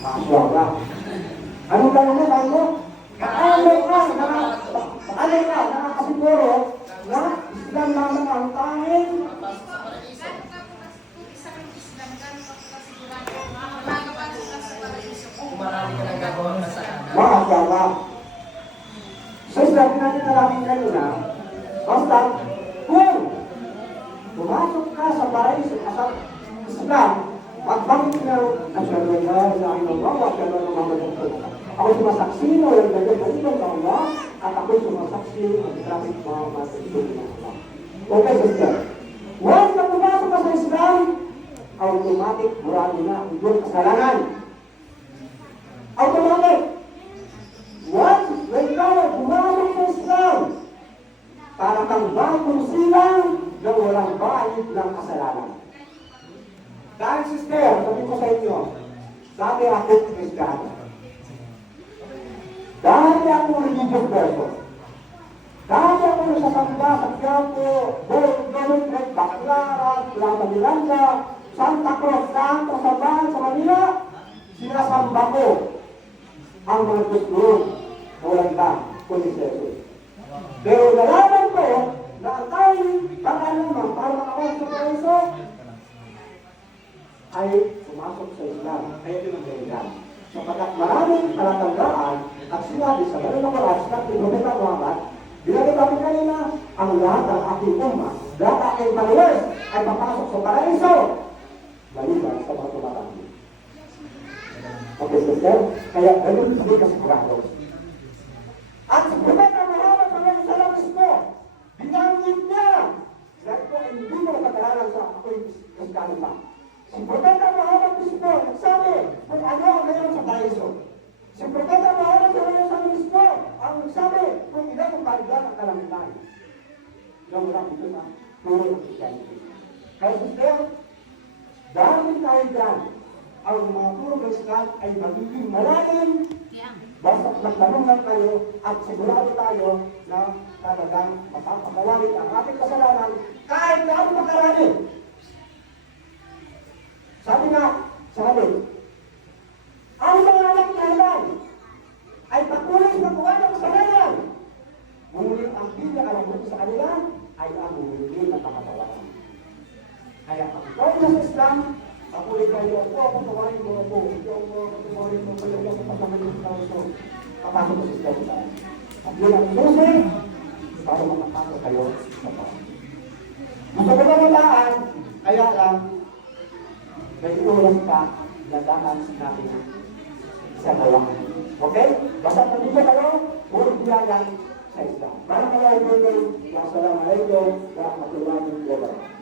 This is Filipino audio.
Masya. Anong tanong mo, tayo? Alay ka, nakakasiguro na Islam naman ang tanging Marami ka nang gagawa ng kasalanan. makagawa. So, sabi natin na lang kanina, basta, kung pumasok ka sa paraiso, sa Islam, pagbanggit na, asyado na, ilahin ng Allah, asyado na mga magandang. Ako sumasaksi na walang ganyan na ibang Allah, at ako sumasaksi ang traffic mga matutulog ng Allah. Okay, sister. Once na pumasok ka sa Islam, automatic, murado na ang iyong kasalanan. Automatic. Once na ikaw ay pumasok sa Islam, para kang bagong silang na walang bahid ng kasalanan. Dahil sister, sabi ko sa inyo, dati ako Kristiyano. Dati ako religious person. Dati ako nasasamba sa Quiapo, Borgawin, Baclaran, Plata Miranda, Santa Cruz, Santo Sabal sa Manila. Sinasamba ko ang mga Diyos na walang ba, kundi sa Jesus. Pero nalaman ko na ang tayong pang-anuman para makawag sa Paraiso ay sumasok sa Islam. Kaya yun ang ganyan. Sapagkat maraming palatandaan at sinabi sa ganun na oras na Propeta Muhammad, binagay kami kanina, ang lahat ng aking umma, lahat ng aking followers ay papasok sa Paraiso. Maliban sa mga tumatanggi. Okay, sister? Kaya ganun hindi kasigurado. At si Propeta Muhammad ang salam mismo, binanggit niya, dahil ko ay hindi mo nakatalaran sa ako'y Kristiyano pa. Si Propeta Muhammad mismo, nagsabi kung ano ang ngayon sa Paraiso. Si Propeta Muhammad sa mismo, ang nagsabi kung ilang ang baligan ang kalamitan. Yung mula dito sa puro ng Christianity. Kaya sister, dahil tayo dyan, ang mga puro Christian ay magiging malalim. Basta magtanong lang tayo at sigurado tayo na talagang mapapawalik ang ating kasalanan kahit na ano makarami. Sabi nga, sabi, ang mga anak naman ay patuloy na buwan ng kasalanan. Ngunit ang pinakalamot sa kanila ay ang bumili ng kapatawaran. Kaya pag ikaw na sa Islam, patuloy kayo, ako tawarin mo ako, tawarin mo kayo sa pagkaman ng tao so, papasok ko sa Islam sa akin. At yun ang susi para makapasok kayo sa tao. Gusto ko na malaan, kaya lang, may oras ka na dapat natin sa gawa. Okay? Basta nandito kayo, puro biyagan sa Islam. Para kayo ay birthday, wassalamualaikum warahmatullahi wabarakatuh.